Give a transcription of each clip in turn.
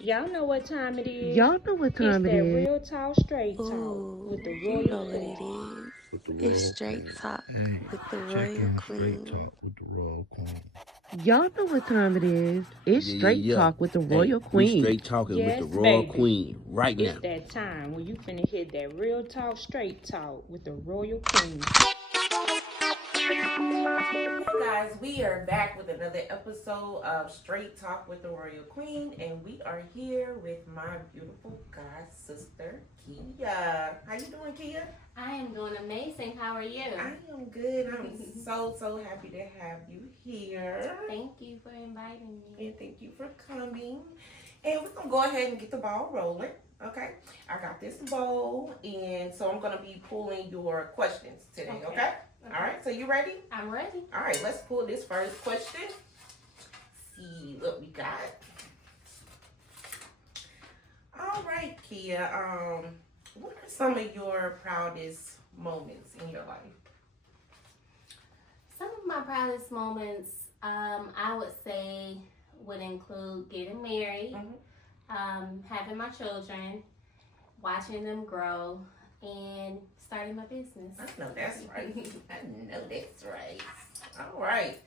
Y'all know what time it is. Y'all know what It's time it that is. real talk, straight talk with the You know royal what it queen. is. With the It's Royal straight Queen. talk Hey, with the check Royal in Straight Queen. Talk with the Royal Queen. Y'all know what time it is. It's Yeah, Straight yeah, yeah. Talk with the Hey, Royal we Queen. straight talking with the Yes, Royal baby. Queen right It's now. that time when you finna hit that real talk, straight talk with the royal queen. Hey guys, we are back with another episode of Straight Talk with the Royal Queen, and we are here with my beautiful god sister, Kia. How you doing, Kia? I am doing amazing. How are you? I am good. I'm so happy to have you here. Thank you for inviting me. And thank you for coming. And we're gonna go ahead and get the ball rolling. Okay, I got this bowl, and so I'm gonna be pulling your questions today. Okay. All right, so you ready? I'm ready. All right, let's pull this first question. See what we got. All right, Kia. What are some of your proudest moments in your life? Some of my proudest moments, I would say, would include getting married, having my children, watching them grow, and starting my business. I know that's right. I know that's right. All right.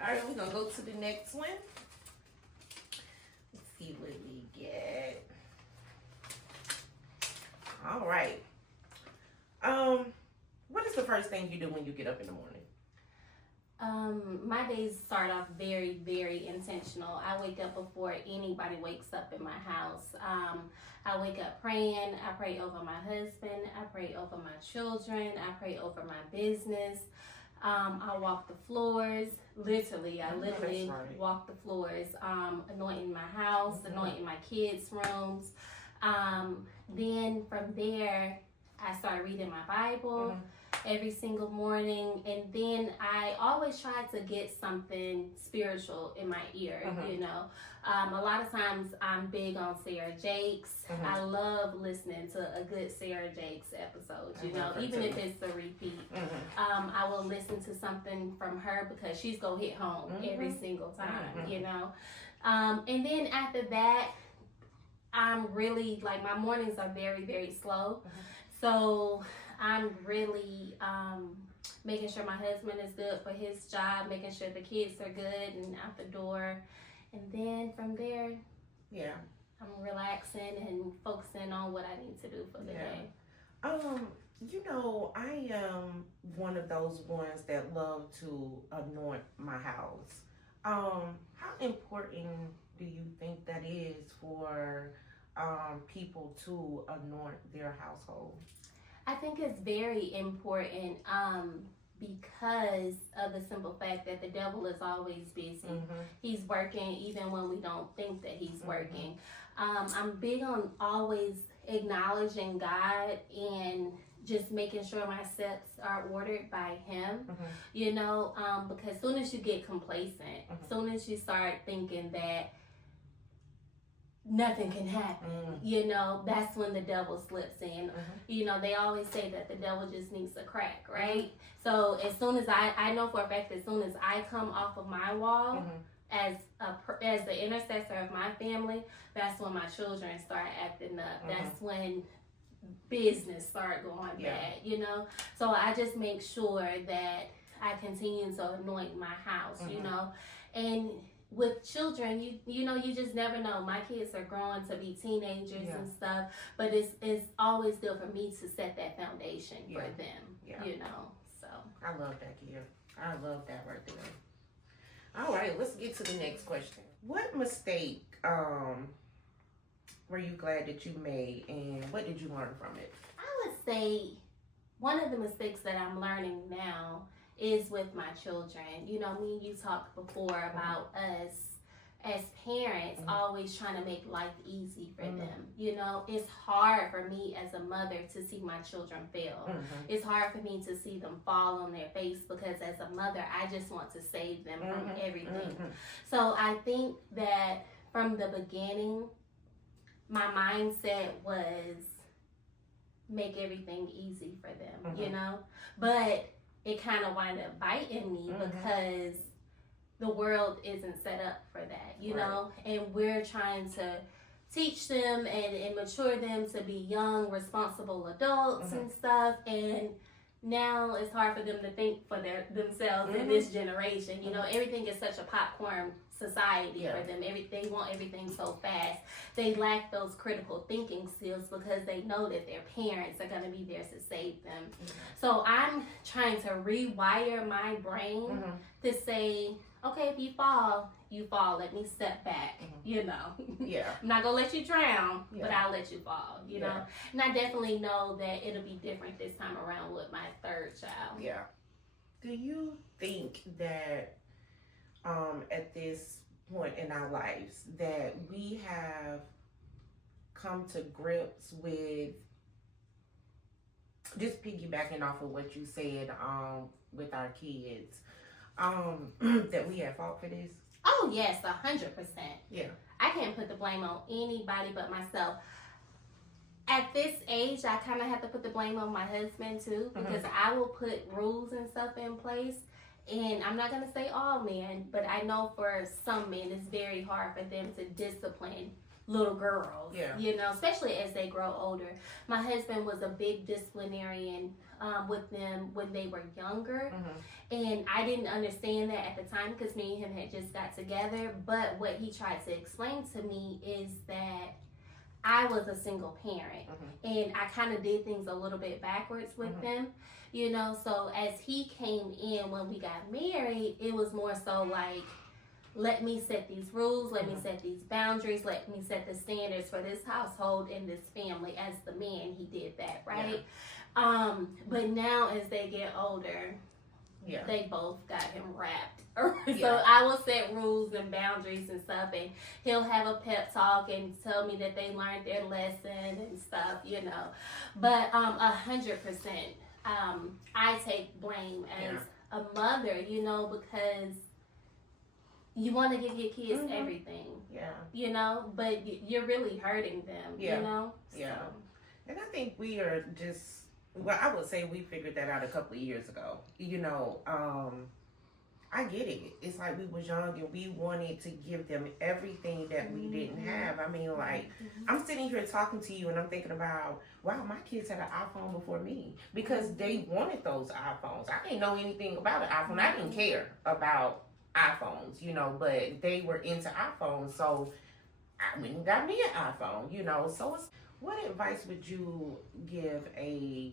All right, we're going to go to the next one. Let's see what we get. All right. What is the first thing you do when you get up in the morning? My days start off very, very intentional. I wake up before anybody wakes up in my house. I wake up praying. I pray over my husband. I pray over my children. I pray over my business. I walk the floors. Literally, I literally walk the floors, anointing my house, anointing my kids' rooms. Then from there, I start reading my Bible every single morning, and then I always try to get something spiritual in my ear. You know, a lot of times I'm big on Sarah Jakes. I love listening to a good Sarah Jakes episode. You know, even if it's a repeat, I will listen to something from her because she's gonna hit home every single time. You know, and then after that, I'm really like, my mornings are very, very slow. So I'm really making sure my husband is good for his job, making sure the kids are good and out the door. And then from there, I'm relaxing and focusing on what I need to do for the day. You know, I am one of those ones that love to anoint my house. How important do you think that is for people to anoint their household? I think it's very important because of the simple fact that the devil is always busy. He's working even when we don't think that he's working. I'm big on always acknowledging God and just making sure my steps are ordered by him, you know, because as soon as you get complacent, as soon as you start thinking that nothing can happen, you know, that's when the devil slips in. You know, they always say that the devil just needs a crack, right? So as soon as I know for a fact, as soon as I come off of my wall as the intercessor of my family, that's when my children start acting up. That's when business start going bad, you know? So I just make sure that I continue to anoint my house, you know? And with children, you know, you just never know. My kids are growing to be teenagers and stuff, but it's always good for me to set that foundation for them, you know? So I love that, Kia. I love that right there. All right, let's get to the next question. What mistake were you glad that you made, and what did you learn from it? I would say one of the mistakes that I'm learning now is with my children. You know, me and you talked before about us as parents always trying to make life easy for them. You know, it's hard for me as a mother to see my children fail. It's hard for me to see them fall on their face because as a mother, I just want to save them from everything. So I think that from the beginning, my mindset was make everything easy for them, you know? But it kind of wound up biting me because the world isn't set up for that, you know? And we're trying to teach them and mature them to be young, responsible adults and stuff. And now it's hard for them to think for themselves in this generation. You know, everything is such a popcorn society for them. They want everything so fast. They lack those critical thinking skills because they know that their parents are going to be there to save them. So I'm trying to rewire my brain to say, okay, if you fall, you fall. Let me step back, you know. I'm not going to let you drown, but I'll let you fall, you know. And I definitely know that it'll be different this time around with my third child. Do you think that at this point in our lives that we have come to grips with, just piggybacking off of what you said with our kids, that we have fought for this? Oh yes, 100%. I can't put the blame on anybody but myself. At this age, I kind of have to put the blame on my husband too, because I will put rules and stuff in place. And I'm not going to say all men, but I know for some men, it's very hard for them to discipline little girls, you know, especially as they grow older. My husband was a big disciplinarian with them when they were younger. And I didn't understand that at the time because me and him had just got together. But what he tried to explain to me is that I was a single parent and I kind of did things a little bit backwards with them, you know. So as he came in when we got married, it was more so like, let me set these rules, let me set these boundaries, let me set the standards for this household and this family. As the man, he did that, right? But now as they get older, they both got him wrapped. So I will set rules and boundaries and stuff, and he'll have a pep talk and tell me that they learned their lesson and stuff, you know. But 100%, I take blame as a mother, you know, because you want to give your kids everything, you know, but you're really hurting them, you know. So. And I think we are just, well, I would say we figured that out a couple of years ago. You know, I get it. It's like we was young and we wanted to give them everything that we didn't have. I mean, like, I'm sitting here talking to you and I'm thinking about, wow, my kids had an iPhone before me because they wanted those iPhones. I didn't know anything about an iPhone. I didn't care about iPhones, you know, but they were into iPhones. So I went and got me an iPhone, you know. So it's, what advice would you give a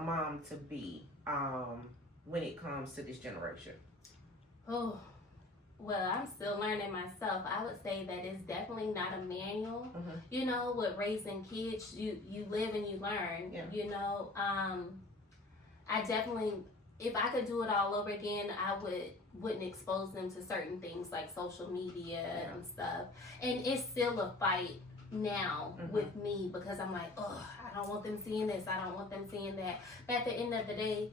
mom to be when it comes to this generation? Oh, well, I'm still learning myself. I would say that it's definitely not a manual. You know, with raising kids, you live and you learn. You know, I definitely, if I could do it all over again, I wouldn't expose them to certain things like social media and stuff. And it's still a fight now with me because I'm like, oh, I don't want them seeing this, I don't want them seeing that. But at the end of the day,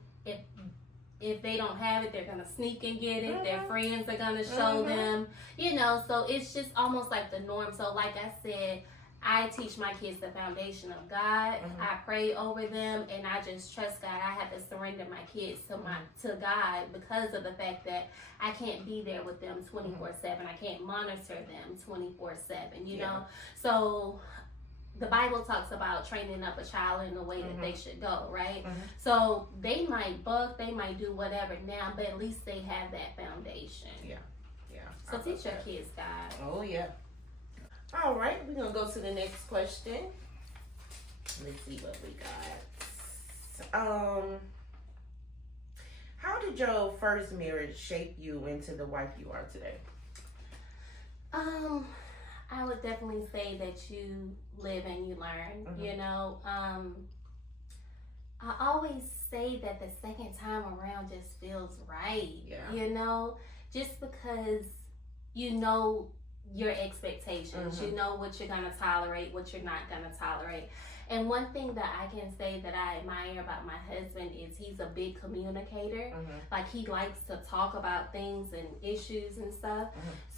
if they don't have it, they're gonna sneak and get it. Their friends are gonna show them, you know. So it's just almost like the norm. So like I said, I teach my kids the foundation of God. I pray over them, and I just trust God. I have to surrender my kids to God because of the fact that I can't be there with them 24/7. I can't monitor them 24/7. You know, so the Bible talks about training up a child in the way that they should go, right? So they might buck, they might do whatever now, but at least they have that foundation. So teach your kids God. Oh yeah. All right, we're gonna go to the next question. Let's see what we got. How did your first marriage shape you into the wife you are today? I would definitely say that you live and you learn. You know, I always say that the second time around just feels right. You know, just because you know your expectations, you know what you're gonna tolerate, what you're not gonna tolerate. And one thing that I can say that I admire about my husband is he's a big communicator. Like, he likes to talk about things and issues and stuff.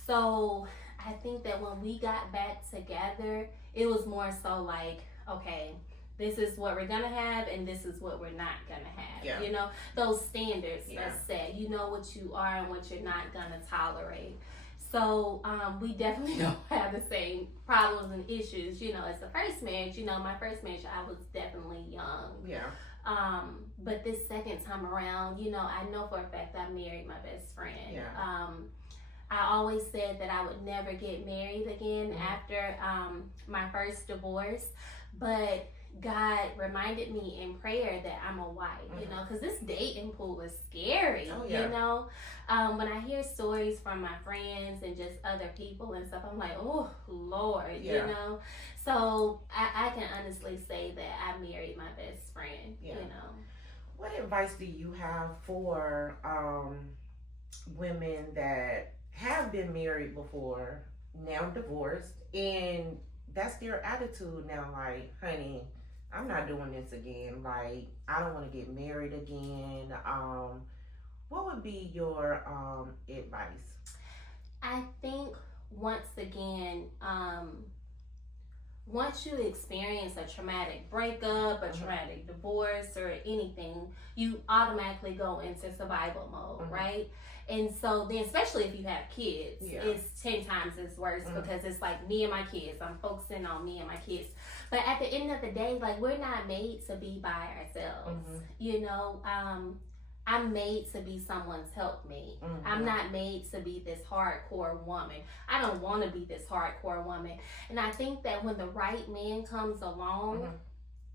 So I think that when we got back together, it was more so like, okay, this is what we're gonna have and this is what we're not gonna have. You know, those standards are set. You know what you are and what you're not gonna tolerate. So we definitely don't have the same problems and issues, as the first marriage. My first marriage, I was definitely young. Yeah. But this second time around, I know for a fact I married my best friend. Yeah. I always said that I would never get married again after my first divorce, but God reminded me in prayer that I'm a wife, because this dating pool is scary, when I hear stories from my friends and just other people and stuff, I'm like, oh Lord, so I can honestly say that I married my best friend. What advice do you have for women that have been married before, now divorced, and that's their attitude now, like, honey, I'm not doing this again. Like, I don't want to get married again. What would be your advice? I think once again, once you experience a traumatic breakup, a traumatic divorce, or anything, you automatically go into survival mode, right? And so then, especially if you have kids, it's 10 times as worse because it's like me and my kids. I'm focusing on me and my kids. But at the end of the day, like, we're not made to be by ourselves. I'm made to be someone's helpmate. I'm not made to be this hardcore woman. I don't want to be this hardcore woman. And I think that when the right man comes along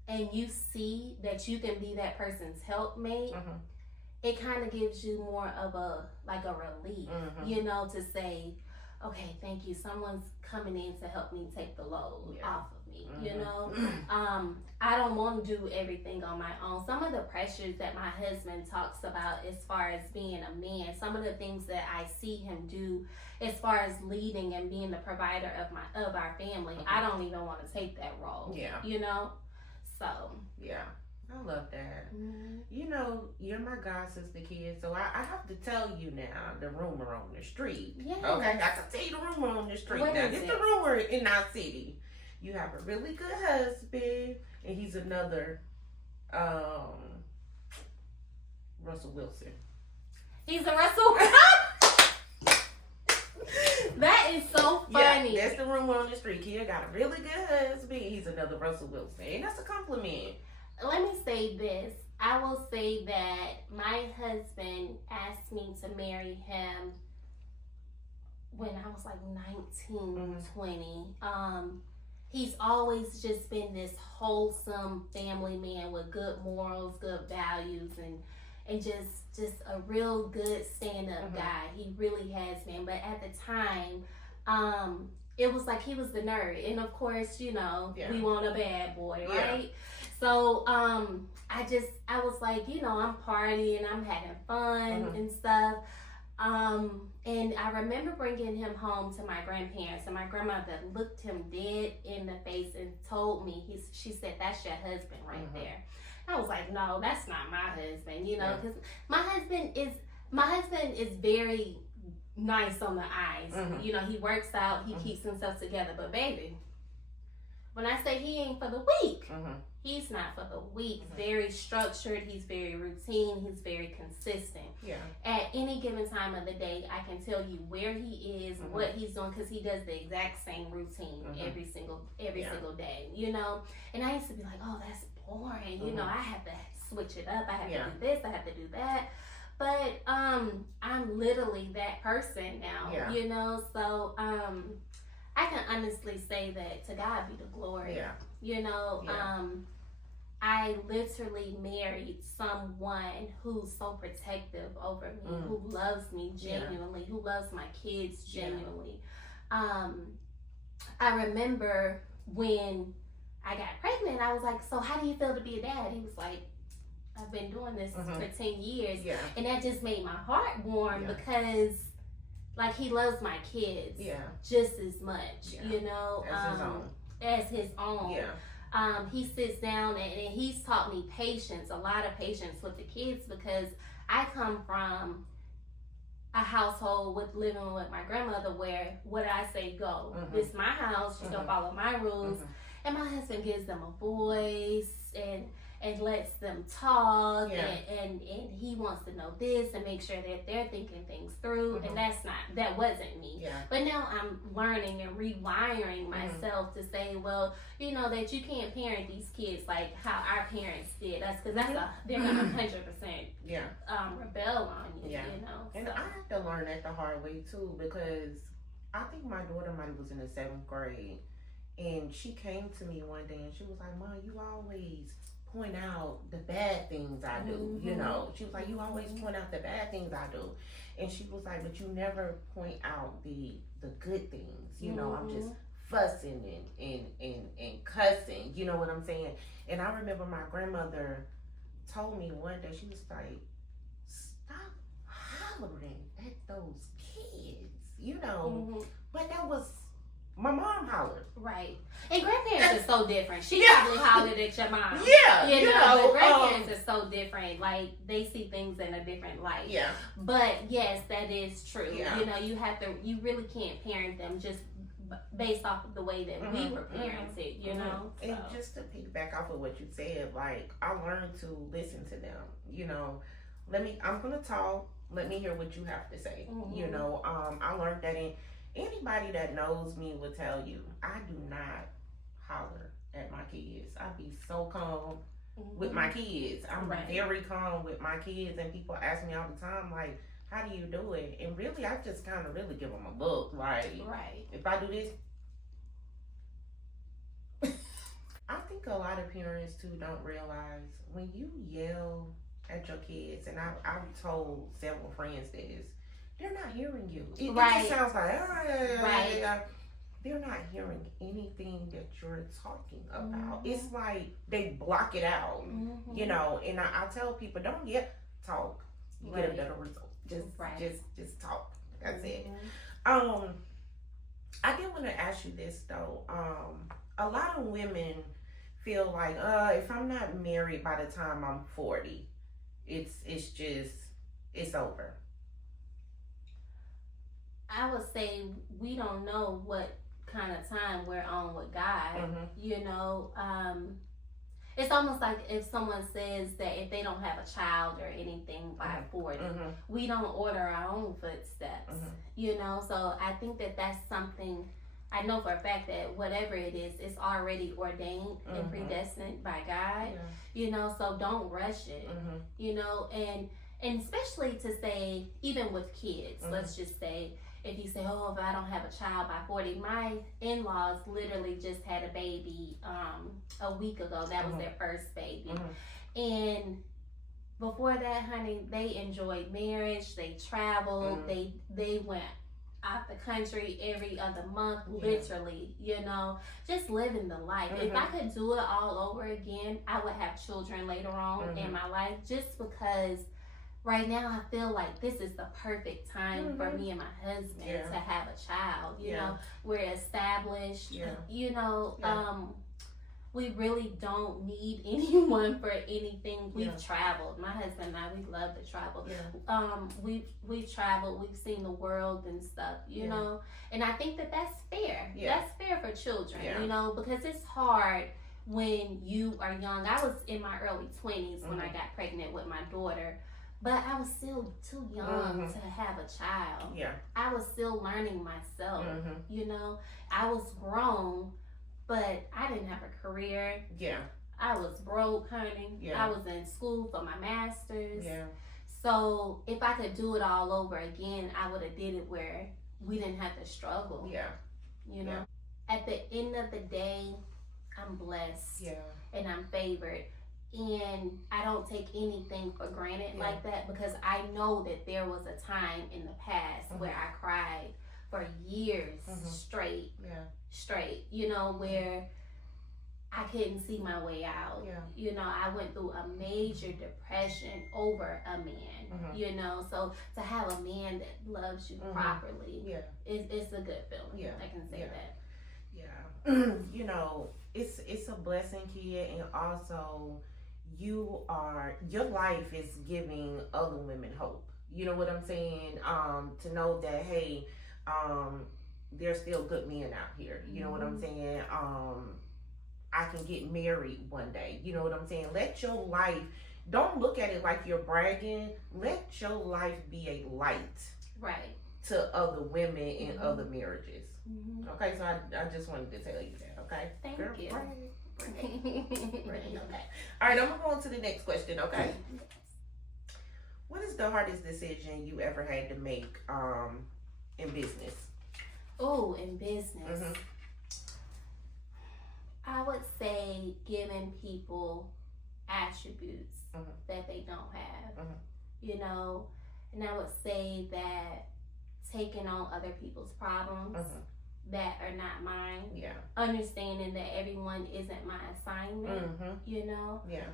and you see that you can be that person's helpmate, it kind of gives you more of a relief, to say, okay, thank you. Someone's coming in to help me take the load off of me, I don't want to do everything on my own. Some of the pressures that my husband talks about as far as being a man, some of the things that I see him do as far as leading and being the provider of our family, I don't even want to take that role, so. Yeah. I love that. You're my god sister kid, so I have to tell you now the rumor on the street. Yeah. Okay, I can tell you the rumor on the street. What now, is this it? the rumor in our city. You have a really good husband, and he's another Russell Wilson. He's a Russell. That is so funny. Yeah, that's the rumor on the street. Kid got a really good husband. He's another Russell Wilson, and that's a compliment. Let me say this. I will say that my husband asked me to marry him when I was like 19, 20. He's always just been this wholesome family man with good morals, good values, and just a real good stand-up guy. He really has been. But at the time, it was like he was the nerd. And of course, we want a bad boy, right? So I was like, I'm partying, I'm having fun and stuff. And I remember bringing him home to my grandparents, and my grandmother looked him dead in the face and told me, she said, that's your husband right there. I was like, no, that's not my husband, because my husband is very nice on the eyes. He works out, he keeps himself together, but baby, when I say he ain't for the weak, he's not for the weak. Very structured, he's very routine, he's very consistent. At any given time of the day, I can tell you where he is, what he's doing, because he does the exact same routine every single day, And I used to be like, oh, that's boring, I have to switch it up, I have to do this, I have to do that. But I'm literally that person now, so I can honestly say that to God be the glory. I literally married someone who's so protective over me, who loves me genuinely, who loves my kids genuinely. I remember when I got pregnant, I was like, so how do you feel to be a dad? He was like, I've been doing this for 10 years. And that just made my heart warm because like he loves my kids just as much, as his own. He sits down and he's taught me patience, a lot of patience with the kids, because I come from a household with living with my grandmother where what I say go. This is my house, she's gonna follow my rules. And my husband gives them a voice, and and lets them talk, Yeah. and he wants to know this and make sure that they're thinking things through, and that wasn't me. Yeah. But now I'm learning and rewiring myself to say, well, you know, that you can't parent these kids like how our parents did us, because they're gonna 100% rebel on you. Yeah. You know, And so. I had to learn that the hard way too, because I think my daughter might have was in the 7th grade, and she came to me one day and she was like, "Mom, you always point out the bad things I do." You know, she was like, "You always point out the bad things I do," and she was like, "But you never point out the good things." You know, I'm just fussing and cussing. You know what I'm saying? And I remember my grandmother told me one day, she was like, "Stop hollering at those kids," you know. But that was my mom hollered. Right. And grandparents are so different. She Yeah. probably hollered at your mom. Yeah. You know, but grandparents are so different. Like, they see things in a different light. Yeah. But yes, that is true. Yeah. You know, you really can't parent them just based off of the way that we were parented, you know. So. And just to piggyback off of what you said, like, I learned to listen to them. You know, I'm gonna talk. Let me hear what you have to say. You know, I learned that anybody that knows me will tell you, I do not holler at my kids. I be so calm with my kids. I'm very calm with my kids, and people ask me all the time, like, how do you do it? And really, I just kind of really give them a look. Like, if I do this, I think a lot of parents too don't realize when you yell at your kids, and I've told several friends this, they're not hearing you. It just sounds like, they're not hearing anything that you're talking about. It's like they block it out, you know. And I tell people, don't talk. You get a better result. Just talk. That's it. I did want to ask you this though. A lot of women feel like, if I'm not married by the time I'm 40, it's over. I would say we don't know what kind of time we're on with God. You know, it's almost like if someone says that if they don't have a child or anything by 40, we don't order our own footsteps. You know, so I think that that's something. I know for a fact that whatever it is, it's already ordained and predestined by God. You know, so don't rush it. You know, and especially to say, even with kids, let's just say, if you say, oh, if I don't have a child by 40, my in-laws literally just had a baby a week ago. That was their first baby. And before that, honey, they enjoyed marriage. They traveled. They went out the country every other month, literally, you know, just living the life. If I could do it all over again, I would have children later on in my life, just because right now I feel like this is the perfect time for me and my husband to have a child. You know, we're established. You know, we really don't need anyone for anything. We've traveled. My husband and I, we love to travel. We've traveled. We've seen the world and stuff, you know. And I think that that's fair. That's fair for children, you know, because it's hard when you are young. I was in my early 20s when I got pregnant with my daughter. But I was still too young to have a child. I was still learning myself, you know. I was grown, but I didn't have a career. I was broke, honey. I was in school for my master's. So if I could do it all over again, I would have did it where we didn't have to struggle. You know. At the end of the day, I'm blessed. And I'm favored. And I don't take anything for granted like that, because I know that there was a time in the past where I cried for years straight, you know, where I couldn't see my way out. You know, I went through a major depression over a man, you know, so to have a man that loves you properly, it's a good feeling. I can say that. You know, it's a blessing, kid, and also your life is giving other women hope. You know what I'm saying? To know that, hey, there's still good men out here. You know what I'm saying? I can get married one day. You know what I'm saying? Let your life, don't look at it like you're bragging. Let your life be a light Right. to other women in other marriages. Mm-hmm. Okay, so I just wanted to tell you that, okay? Thank Girl, you. Okay. All right, I'm going to go on to the next question, okay? What is the hardest decision you ever had to make in business? Oh, in business. Mhm. I would say giving people attributes Mhm. that they don't have, Mhm. you know, and I would say that taking on other people's problems Mhm. that are not mine, Yeah. understanding that everyone isn't my assignment, Mhm. you know, Yeah.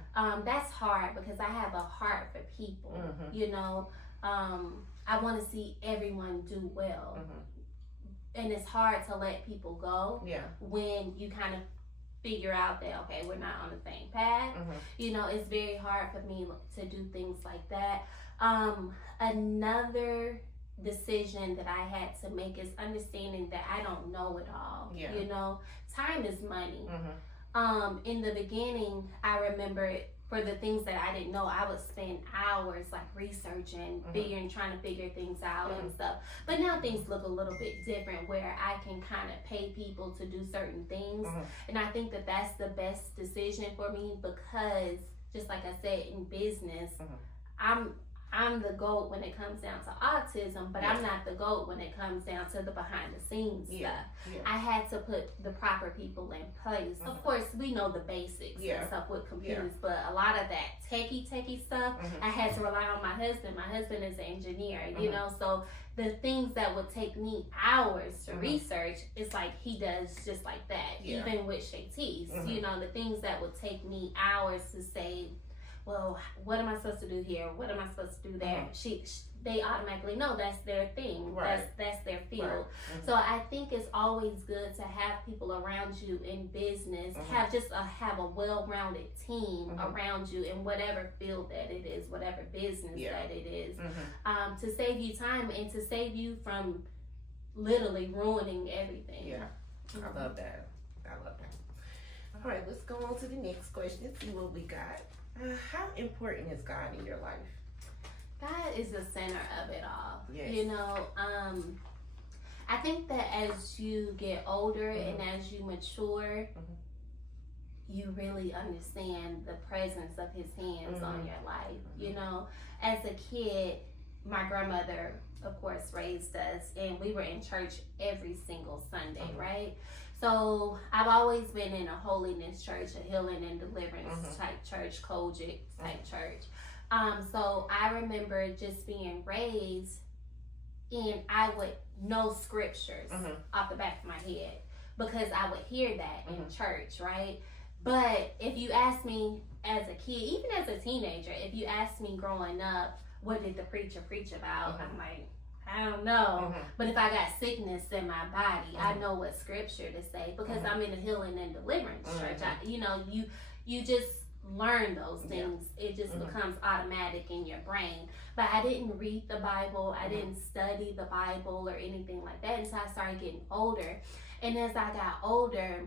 that's hard because I have a heart for people, Mhm. you know, I want to see everyone do well, Mhm. and it's hard to let people go Yeah. when you kind of figure out that, okay, we're not on the same path. Mhm. You know, it's very hard for me to do things like that. Another decision that I had to make is understanding that I don't know it all. Yeah. You know, time is money. Mhm. In the beginning, I remember for the things that I didn't know, I would spend hours like researching, trying to figure things out and stuff. But now things look a little bit different where I can kind of pay people to do certain things. And I think that that's the best decision for me because just like I said, in business, I'm the GOAT when it comes down to autism, but I'm not the GOAT when it comes down to the behind the scenes stuff. Yeah. I had to put the proper people in place. Of course, we know the basics and stuff with computers, but a lot of that techie stuff, I had to rely on my husband. My husband is an engineer, you know, so the things that would take me hours to research, it's like he does just like that. Even with Shaytice, you know, the things that would take me hours to say, well, what am I supposed to do here? What am I supposed to do there? They automatically know that's their thing. Right. That's their field. So I think it's always good to have people around you in business, have a well-rounded team around you in whatever field that it is, whatever business that it is, to save you time and to save you from literally ruining everything. Yeah. I love that. All right, let's go on to the next question. See what we got. How important is God in your life? God is the center of it all. Yes. You know, I think that as you get older and as you mature, you really understand the presence of His hands on your life. You know, as a kid, my grandmother, of course, raised us, and we were in church every single Sunday, right? So I've always been in a holiness church, a healing and deliverance type church, Kojic type church. So I remember just being raised and I would know scriptures off the back of my head because I would hear that in church, right? But if you ask me as a kid, even as a teenager, if you ask me growing up, what did the preacher preach about? I'm like, I don't know. But if I got sickness in my body, I know what scripture to say because I'm in a healing and deliverance church. You just learn those things. It just becomes automatic in your brain. But I didn't read the Bible. I didn't study the Bible or anything like that until I started getting older. And as I got older,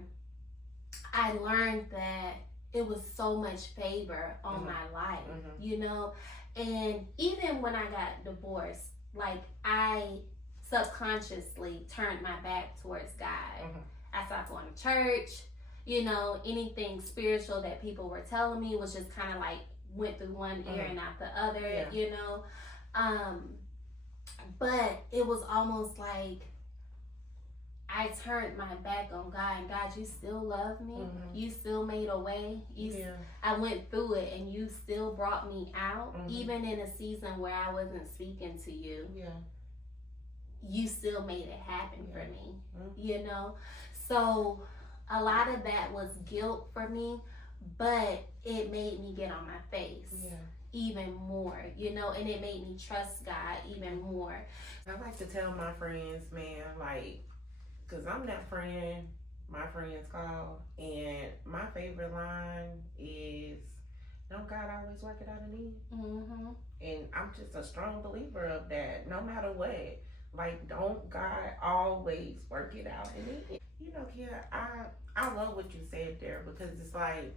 I learned that it was so much favor on my life, you know? And even when I got divorced, like I subconsciously turned my back towards God. I stopped going to church, you know, anything spiritual that people were telling me was just kind of like went through one ear and out the other, you know. But it was almost like I turned my back on God, and God, you still love me. You still made a way. I went through it, and you still brought me out, even in a season where I wasn't speaking to you. You still made it happen for me, you know. So a lot of that was guilt for me, but it made me get on my face even more, you know, and it made me trust God even more. I like to tell my friends, man, like, because I'm that friend my friends call, and my favorite line is, don't God always work it out in the end? And I'm just a strong believer of that, no matter what. Like, don't God always work it out in the end? You know, Kia, I love what you said there because it's like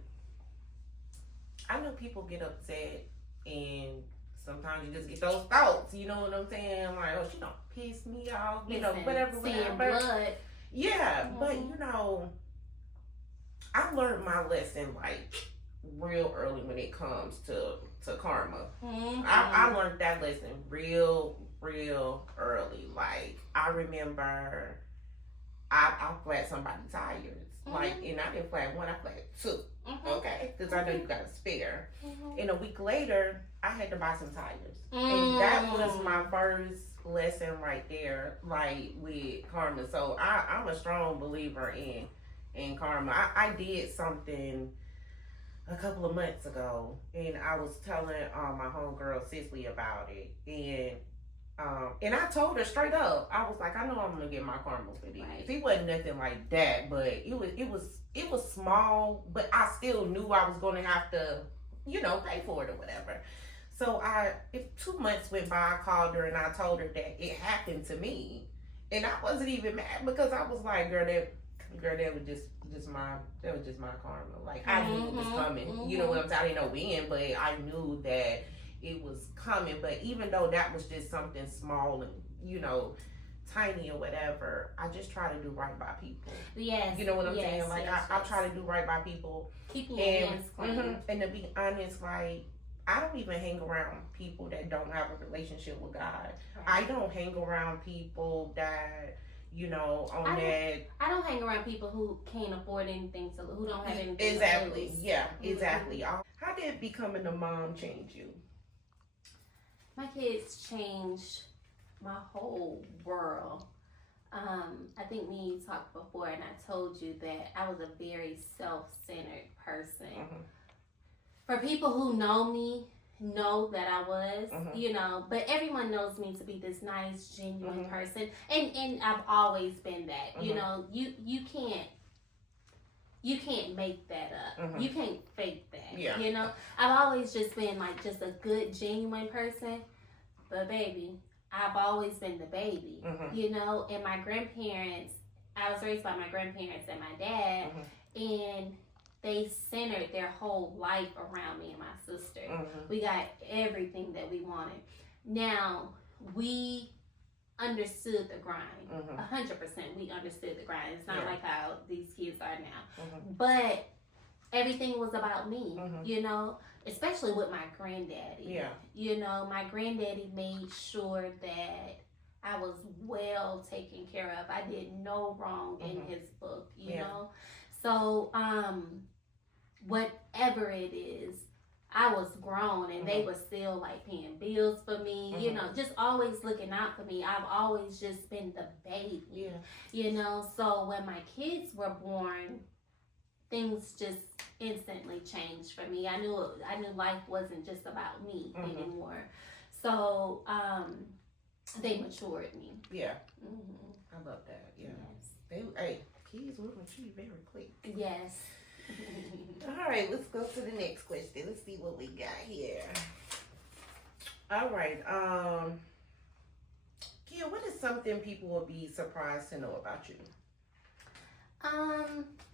I know people get upset and sometimes you just get those thoughts. You know what I'm saying? Like, oh, she don't piss me off. You know, whatever. Blood. Yeah, but you know, I learned my lesson like real early when it comes to karma. I learned that lesson real early. Like I remember I flat somebody's tires. Like, and I didn't flat one, I flat two. Okay, because I know you got a spare. And a week later, I had to buy some tires, and that was my first lesson right there, like with karma. So I'm a strong believer in karma. I did something a couple of months ago, and I was telling my homegirl Cicely about it, and I told her straight up. I was like, I know I'm gonna get my karma for this. Right. It wasn't nothing like that, but it was small. But I still knew I was gonna have to, you know, pay for it or whatever. So if 2 months went by, I called her and I told her that it happened to me, and I wasn't even mad because I was like, girl, that was just my karma. Like I knew it was coming. You know what I'm saying? I didn't know when, but I knew that it was coming. But even though that was just something small and, you know, tiny or whatever, I just try to do right by people. Yes. You know what I'm saying? Like I try to do right by people. Keeping your hands clean. And to be honest, like I don't even hang around people that don't have a relationship with God. Right. I don't hang around people that, you know, I don't hang around people who can't afford anything, who don't have anything. Exactly. Yeah, exactly. How did becoming a mom change you? My kids changed my whole world. I think me and you talked before, and I told you that I was a very self-centered person. For people who know me, know that I was, you know, but everyone knows me to be this nice, genuine person, and I've always been that. You know, you can't make that up. You can't fake that. Yeah. You know, I've always just been like just a good, genuine person. But baby, I've always been the baby. You know, and my grandparents, I was raised by my grandparents and my dad, and they centered their whole life around me and my sister. We got everything that we wanted. Now, we understood the grind. 100% we understood the grind. It's not like how these kids are now. But everything was about me, you know, especially with my granddaddy. Yeah. You know, my granddaddy made sure that I was well taken care of. I did no wrong in his book, you know. So, whatever it is, I was grown and they were still like paying bills for me, you know, just always looking out for me. I've always just been the baby, you know. So when my kids were born, things just instantly changed for me. I knew life wasn't just about me anymore. So they matured me. Yeah. I love that. Yeah. Yes. Kids will mature very quick. Yes. All right, let's go to the next question. Let's see what we got here. All right. Kia, what is something people will be surprised to know about you?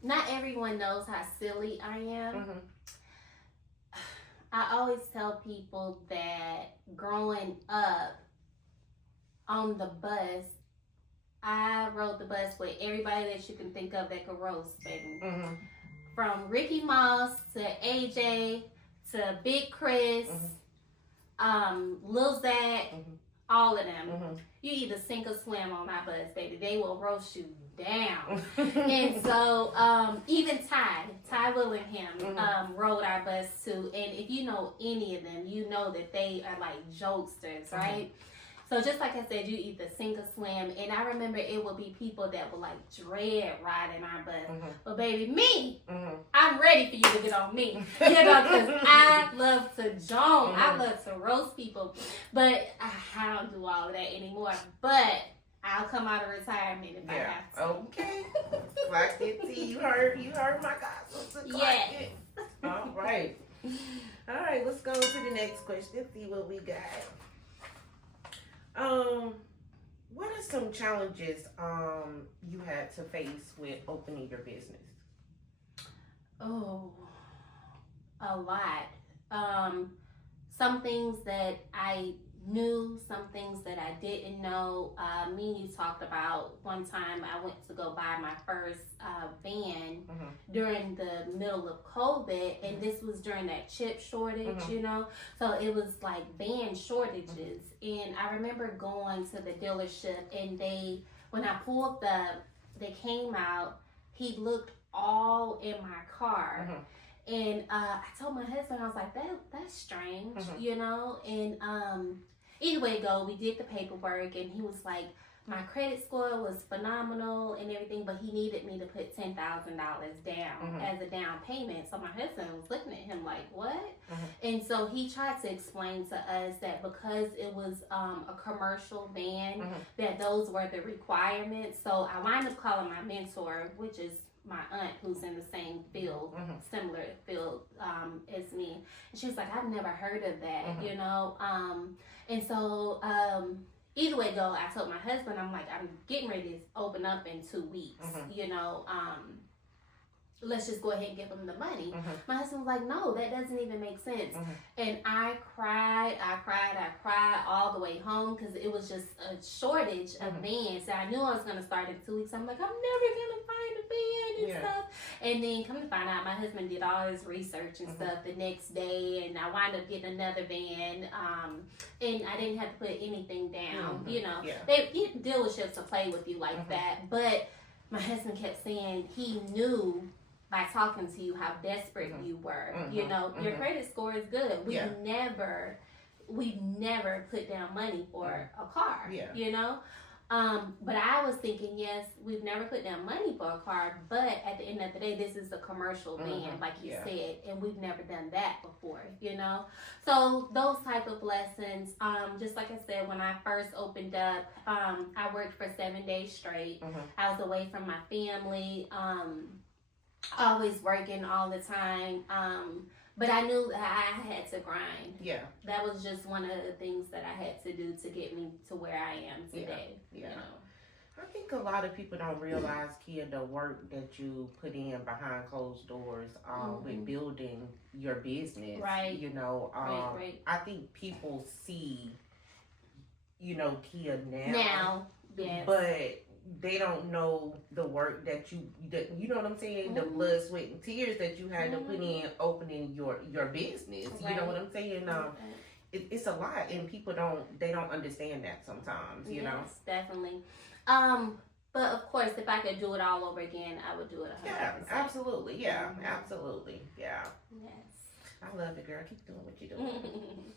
Not everyone knows how silly I am. I always tell people that growing up on the bus, I rode the bus with everybody that you can think of that could roast, baby. From Ricky Moss to AJ to Big Chris, Lil Zach, all of them. You either sink or swim on my bus, baby. They will roast you down. And so even Ty Willingham rode our bus too. And if you know any of them, you know that they are like jokesters, right? So just like I said, you either sink or swim. And I remember it would be people that would like dread riding our bus. But baby, me, I'm ready for you to get on me. You know, because I love to joke. I love to roast people. But I don't do all of that anymore. But I'll come out of retirement if I have to. Okay. Like it. You heard my gossip. Yeah. All right. All right, let's go to the next question. See what we got. What are some challenges you had to face with opening your business? Oh, a lot. Some things that I knew, some things that I didn't know. Me and you talked about one time I went to go buy my first van during the middle of COVID, and this was during that chip shortage, you know? So it was like van shortages. And I remember going to the dealership, and when I pulled up, they came out, he looked all in my car. And I told my husband, I was like, that's strange, you know? And either way it go, we did the paperwork, and he was like, my credit score was phenomenal and everything, but he needed me to put $10,000 down as a down payment. So my husband was looking at him like, what? And so he tried to explain to us that because it was a commercial van, that those were the requirements. So I wound up calling my mentor, which is my aunt, who's in the same field, similar field as me. And she was like, I've never heard of that, you know? And so either way go, I told my husband, I'm like, I'm getting ready to open up in 2 weeks, you know? Let's just go ahead and give them the money. My husband was like, no, that doesn't even make sense. And I cried all the way home, because it was just a shortage of vans. So I knew I was going to start in 2 weeks. I'm like, I'm never going to find a van and stuff. And then come to find out, my husband did all his research and stuff the next day, and I wound up getting another van. And I didn't have to put anything down, you know. They get dealerships to play with you like that. But my husband kept saying he knew by talking to you how desperate you were. You know, your credit score is good. We never put down money for a car, you know? But I was thinking, yes, we've never put down money for a car, but at the end of the day, this is a commercial van, like you said, and we've never done that before, you know? So those type of lessons, just like I said, when I first opened up, I worked for 7 days straight. I was away from my family, always working all the time. But I knew that I had to grind. That was just one of the things that I had to do to get me to where I am today. You know? I think a lot of people don't realize, Kia, the work that you put in behind closed doors with building your business. Right. You know, right. I think people see, you know, Kia now, yes. But they don't know the work that you know what I'm saying, the blood, sweat, and tears that you had to put in opening your business. You know what I'm saying? It's a lot, and people don't understand that sometimes. You know, definitely. But of course, if I could do it all over again, I would do it 100%. Yeah, absolutely. Yeah, absolutely. Yeah. Yes. I love it, girl. Keep doing what you're doing.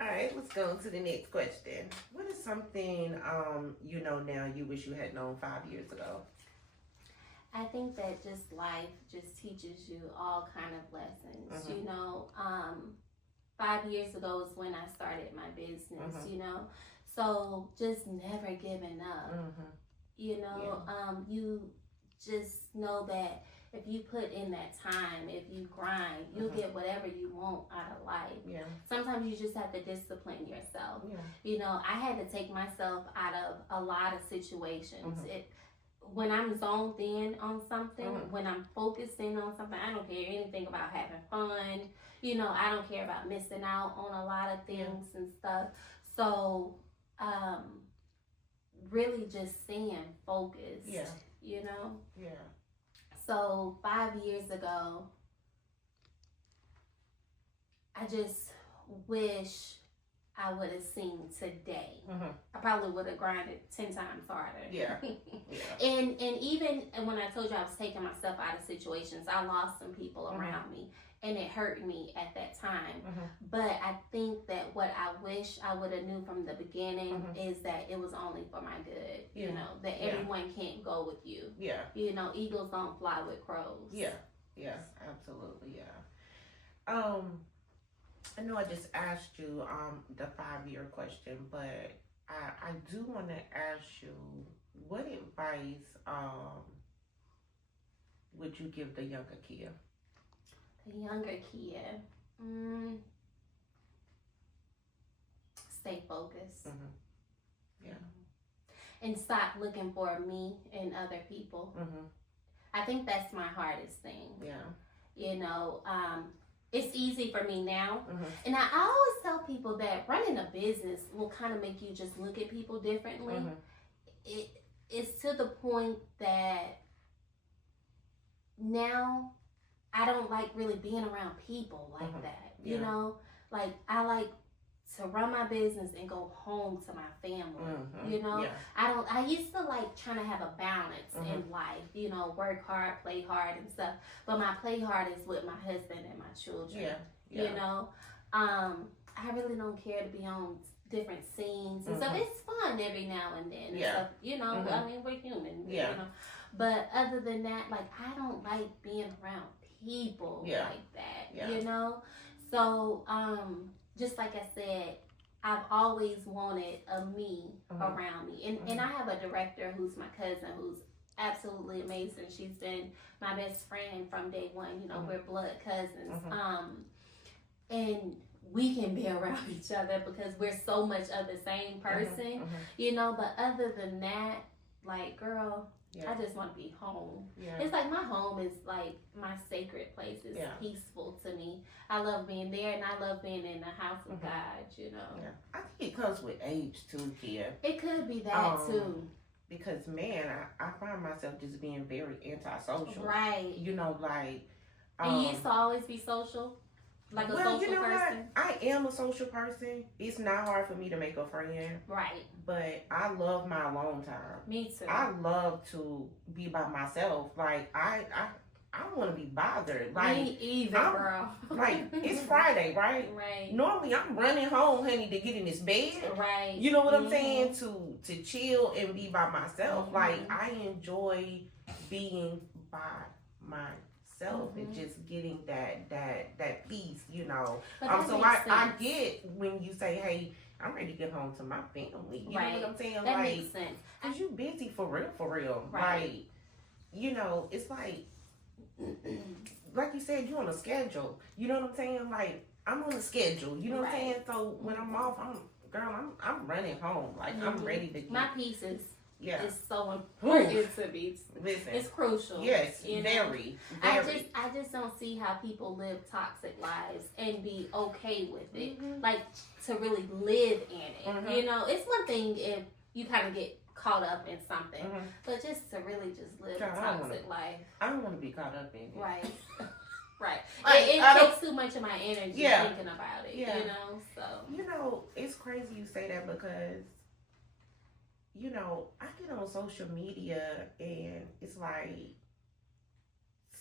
All right, let's go to the next question. What is something you know now you wish you had known 5 years ago? I think that just life just teaches you all kind of lessons. You know, 5 years ago is when I started my business. You know, so just never giving up. You know, you just know that if you put in that time, if you grind, you'll get whatever you want out of life. Sometimes you just have to discipline yourself. You know, I had to take myself out of a lot of situations. When I'm zoned in on something, when I'm focused in on something, I don't care anything about having fun. You know, I don't care about missing out on a lot of things and stuff. So, really just staying focused. You know? So 5 years ago, I just wish I would have seen today. I probably would have grinded 10 times harder. And even when I told you I was taking myself out of situations, I lost some people around me, and it hurt me at that time. But I think that what I wish I would have knew from the beginning is that it was only for my good. You know, that everyone can't go with you. You know, eagles don't fly with crows. Absolutely. I know I just asked you the 5-year question, but I do want to ask you, what advice would you give the younger Kia? The younger Kia, stay focused. and stop looking for me in other people. I think that's my hardest thing. Yeah. You know, it's easy for me now. And I always tell people that running a business will kind of make you just look at people differently. It's to the point that now I don't like really being around people like that. You know, like I like to run my business and go home to my family. You know, I used to like trying to have a balance in life, you know, work hard, play hard and stuff. But my play hard is with my husband and my children. You know, I really don't care to be on different scenes and stuff. It's fun every now and then and stuff, you know. I mean, we're human, you know. But other than that, like, I don't like being around people like that, you know. So just like I said, I've always wanted a me around me. And I have a director who's my cousin who's absolutely amazing. She's been my best friend from day one. You know, we're blood cousins. And we can be around each other because we're so much of the same person, you know. But other than that, like, girl, I just want to be home. It's like my home is like my sacred place. It's peaceful to me. I love being there, and I love being in the house of God, you know. I think it comes with age too, Kia. It could be that too. Because, man, I find myself just being very antisocial. Right. You know, like... and you used to always be social? Like a social person? What? I am a social person. It's not hard for me to make a friend. Right. But I love my alone time. Me too. I love to be by myself. Like, I don't want to be bothered. Like, me either, girl. Like, it's Friday, right? Right. Normally, I'm running home, honey, to get in this bed. Right. You know what I'm saying? To chill and be by myself. Like, I enjoy being by myself. And just getting that peace, you know. So I get when you say, hey, I'm ready to get home to my family. You know what I'm saying? That like, makes sense. Because you busy for real. Right. Like, you know, it's like you said, you on a schedule. You know what I'm saying? Like, I'm on a schedule. You know what I'm saying? So when I'm off, I'm running home. Like, I'm ready to get... My piece is so important to me. Listen, it's crucial. Yes, you know? very. I just don't see how people live toxic lives and be okay with it. Like, to really live in it. You know, it's one thing if you kind of get caught up in something, but just to really just live a toxic life. I don't want to be caught up in it. Right. Right. Like, it takes too much of my energy thinking about it. You know, so. You know, it's crazy you say that because, you know, I get on social media and it's like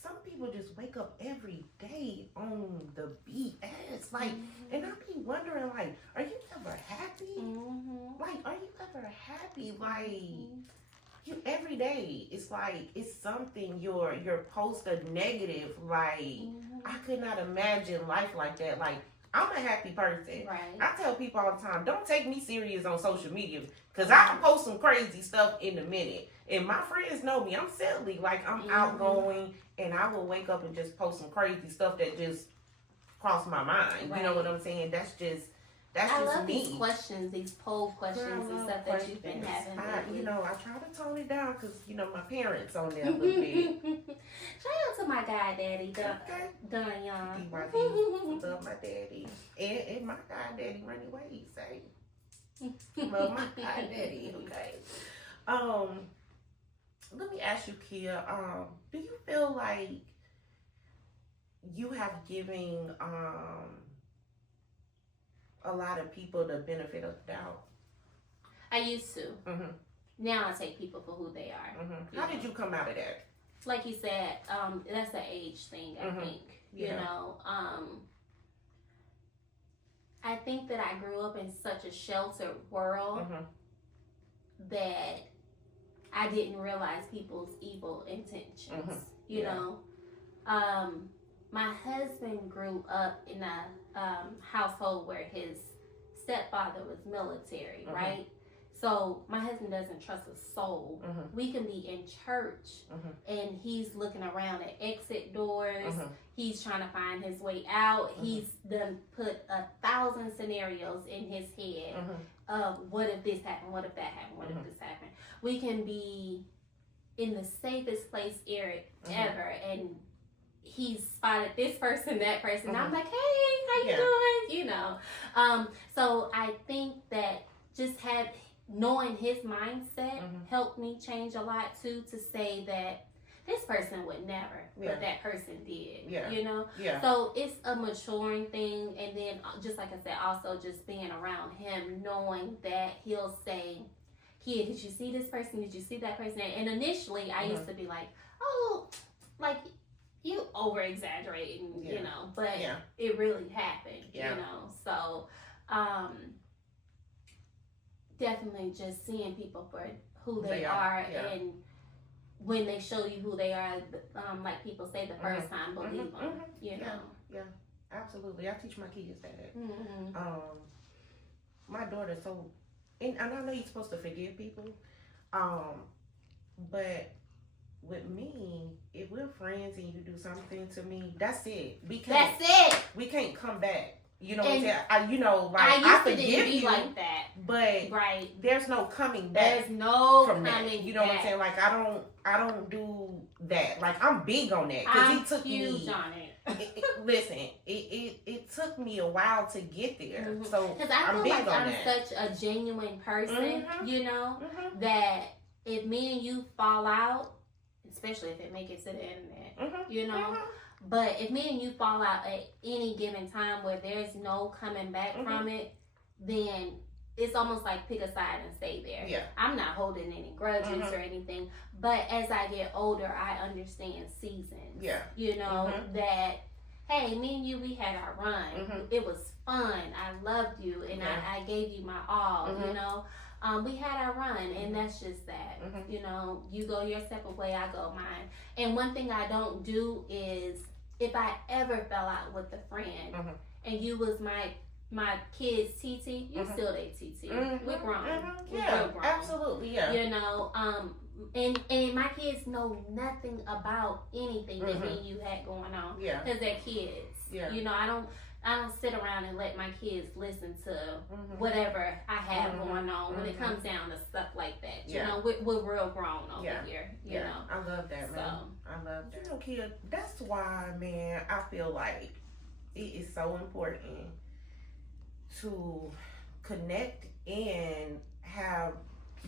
some people just wake up every day on the BS. Like, and I be wondering, like, are you ever happy? Like, are you ever happy? Like, you every day, it's like, it's something, your post a negative. Like, I could not imagine life like that. Like, I'm a happy person. Right. I tell people all the time, don't take me serious on social media because I can post some crazy stuff in a minute. And my friends know me. I'm silly. Like, I'm outgoing, and I will wake up and just post some crazy stuff that just crossed my mind. You know what I'm saying? That's just I love me. These questions, these poll questions and stuff that you've been having. You know, I try to tone it down because, you know, my parents on there a little bit. Shout out to my god daddy, Don Young. Love my daddy. And my god daddy running ways, say. Love my god daddy, okay. Let me ask you, Kia, do you feel like you have given a lot of people the benefit of the doubt? I used to. Now I take people for who they are. How did you come out of that? Like you said, that's an age thing, I think. You know, I think that I grew up in such a sheltered world that I didn't realize people's evil intentions. You know, my husband grew up in a household where his stepfather was military, right? So my husband doesn't trust a soul. We can be in church and he's looking around at exit doors. He's trying to find his way out. He's done put 1,000 scenarios in his head of what if this happened, what if that happened, what if this happened. We can be in the safest place ever, and he's spotted this person, that person. I'm like, hey, how you doing? You know. So I think that just knowing his mindset helped me change a lot too, to say that this person would never, but that person did, you know? So it's a maturing thing. And then just like I said, also just being around him, knowing that he'll say, kid, did you see this person? Did you see that person? And initially I used to be like, oh, like you over exaggerating, you know, but it really happened, you know? So, definitely just seeing people for who they are, and when they show you who they are, like people say the first time, believe them, you know. Yeah, absolutely. I teach my kids that. My daughter, and I know you're supposed to forgive people, but with me, if we're friends and you do something to me, that's it. We can't come back. You know what I'm saying? I forgive you like that, but there's no coming back. There's no from coming that. You know what I'm saying? Like I don't do that. Like I'm big on that because he took huge me. on it. Listen, it took me a while to get there. So because I feel big like on I'm that. such a genuine person, you know, that if me and you fall out, especially if it make it to the internet, you know. But if me and you fall out at any given time where there's no coming back from it, then it's almost like pick a side and stay there. I'm not holding any grudges or anything. But as I get older, I understand seasons. You know, that, hey, me and you, we had our run. It was fun. I loved you and I gave you my all, you know. We had our run, and that's just that. You know, you go your separate way, I go mine. And one thing I don't do is, if I ever fell out with a friend, and you was my kid's TT, you still they TT. We're grown. We're real grown. Absolutely, You know, and my kids know nothing about anything that me and you had going on. Because they're kids. You know, I don't sit around and let my kids listen to whatever I have going on when it comes down to stuff like that. You know, we're real grown over here. You know, I love that, man. I love that. You know, kid, that's why, man, I feel like it is so important to connect and have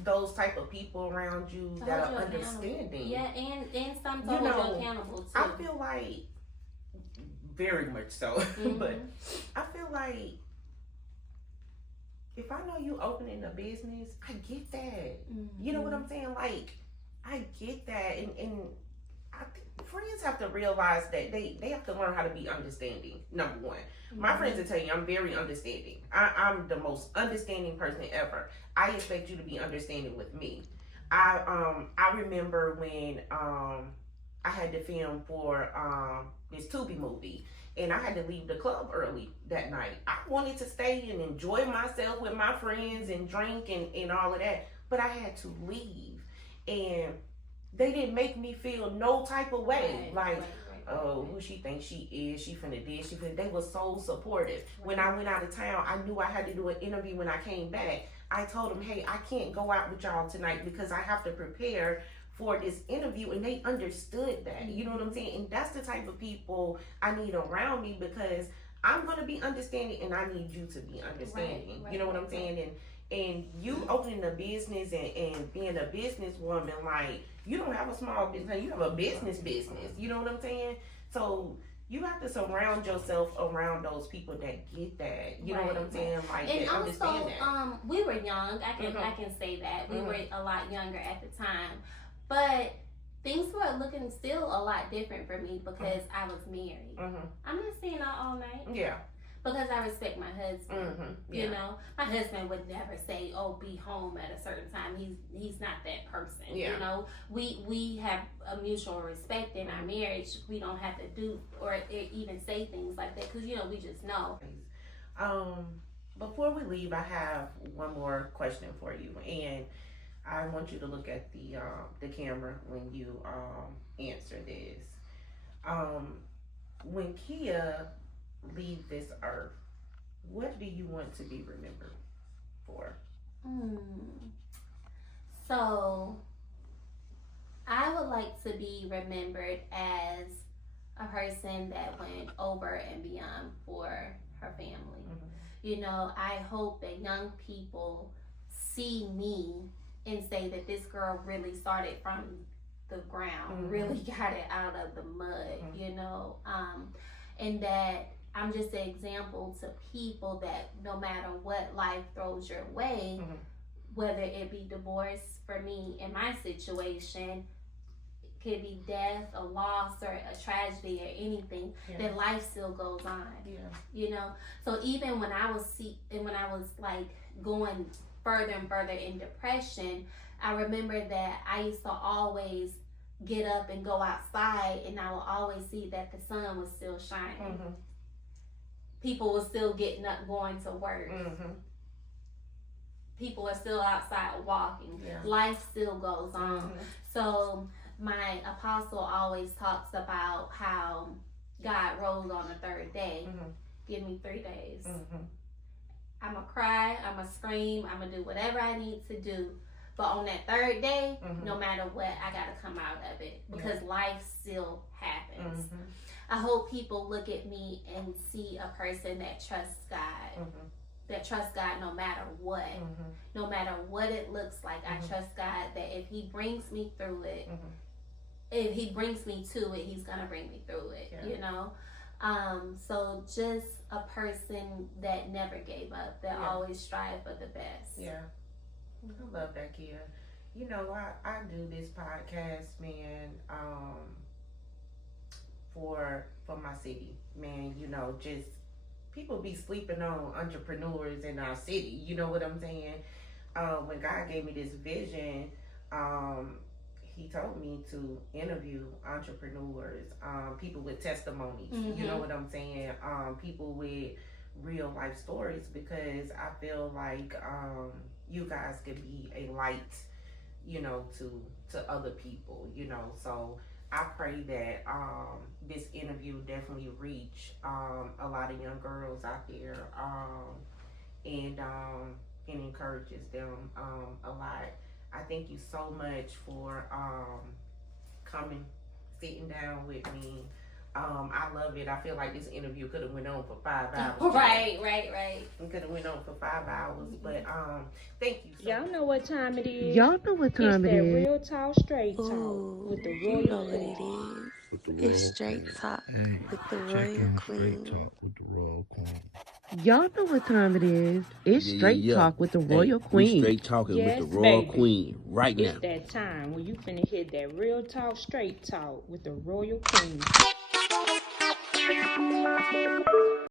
those type of people around you that are understanding. Yeah, and some to hold you accountable too. I feel like very much so, but I feel like if I know you opening a business, I get that. You know what I'm saying? Like, I get that, and I think friends have to realize that they have to learn how to be understanding. Number one, my friends will tell you I'm very understanding. I'm the most understanding person ever. I expect you to be understanding with me. I remember when I had to film for this Tubi movie, and I had to leave the club early that night. I wanted to stay and enjoy myself with my friends and drink and all of that, but I had to leave, and they didn't make me feel no type of way. Oh, who she thinks she is, she finna this, she finna. They were so supportive. When I went out of town, I knew I had to do an interview when I came back. I told them, hey, I can't go out with y'all tonight because I have to prepare for this interview, and they understood that. You know what I'm saying? And that's the type of people I need around me, because I'm gonna be understanding, and I need you to be understanding. You know what I'm saying? And you opening a business and being a businesswoman, like, you don't have a small business, you have a business. You know what I'm saying? So you have to surround yourself around those people that get that. You know what I'm saying? Like, and that understand that. We were young. I can say that we were a lot younger at the time, but things were looking still a lot different for me because I was married. I'm not staying out all night. Because I respect my husband. You know, my husband would never say, "Oh, be home at a certain time." He's not that person. You know, we have a mutual respect in our marriage. We don't have to do or even say things like that because, you know, we just know. before we leave, I have one more question for you, and I want you to look at the camera when you answer this. Um, when Kia leave this earth, what do you want to be remembered for? So, I would like to be remembered as a person that went over and beyond for her family. You know, I hope that young people see me and say that this girl really started from the ground, really got it out of the mud, you know, and that I'm just an example to people that no matter what life throws your way, whether it be divorce for me in my situation, could be death, a loss, or a tragedy, or anything, that life still goes on. You know, so even when I was like going further and further in depression, I remember that I used to always get up and go outside, and I would always see that the sun was still shining. People were still getting up, going to work. People are still outside walking. Life still goes on. So my apostle always talks about how God rose on the third day. Give me 3 days. I'm going to cry, I'm going to scream, I'm going to do whatever I need to do. But on that third day, no matter what, I got to come out of it, because life still happens. I hope people look at me and see a person that trusts God. That trusts God no matter what. No matter what it looks like, I trust God that if He brings me through it, if He brings me to it, He's gonna bring me through it, you know? So just a person that never gave up, that always strived for the best. I love that, Kia. You know, I do this podcast, man, for my city, man. You know, just people be sleeping on entrepreneurs in our city. You know what I'm saying? When God gave me this vision, He told me to interview entrepreneurs, people with testimonies. You know what I'm saying? People with real life stories, because I feel like you guys can be a light, you know, to other people, you know. So I pray that this interview definitely reach a lot of young girls out there, and encourages them a lot. I thank you so much for coming, sitting down with me. I love it. I feel like this interview could have went on for 5 hours. Right. It could have went on for 5 hours, but thank you so Y'all much. know what time it is. Y'all know what time It's it that is. real talk, straight talk with the You royal know what queen. it is. It's straight talk with the royal queen. Y'all know what time it is. It's straight talk with the royal We queen. straight talking Yes, with the royal baby. queen right now. It's that time when you finna hit that real talk, straight talk with the royal queen.